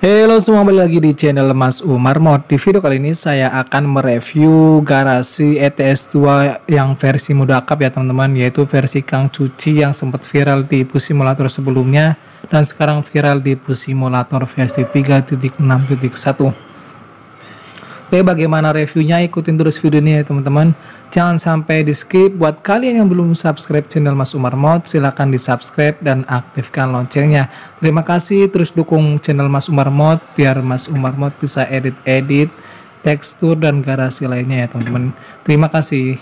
Halo semua, balik lagi di channel Mas Umar Mod. Di video kali ini saya akan mereview garasi Ets2 yang versi mode Akap ya teman-teman, yaitu versi Kang Cuci yang sempat viral di Bussid simulator sebelumnya dan sekarang viral di Bussid simulator versi 3.6.1. Oke, bagaimana reviewnya? Ikutin terus video ini ya teman-teman. Jangan sampai di skip. Buat kalian yang belum subscribe channel Mas Umar Mod, silahkan di subscribe dan aktifkan loncengnya. Terima kasih, terus dukung channel Mas Umar Mod biar Mas Umar Mod bisa edit-edit tekstur dan garasi lainnya ya teman-teman. Terima kasih.